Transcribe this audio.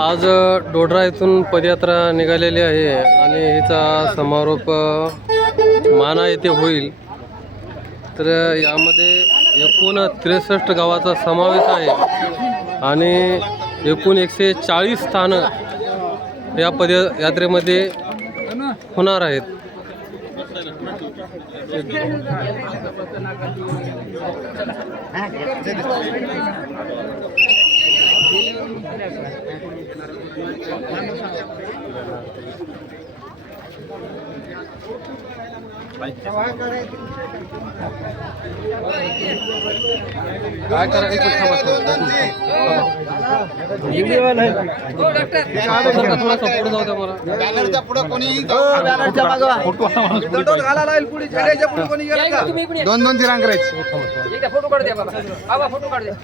आज डोडरा इथून पदयात्रा निघालेली आहे आणि हिचा समारोप माना येथे होईल। तर यामध्ये एकूण 63 गावाचा समावेश आहे आणि एकूण 140 स्थानं या पदयात्रेमध्ये होणार आहेत। काय करायचं दोन दोन तिरंग करायचे। फोटो काढ द्या बाबा, फोटो काढ द्या।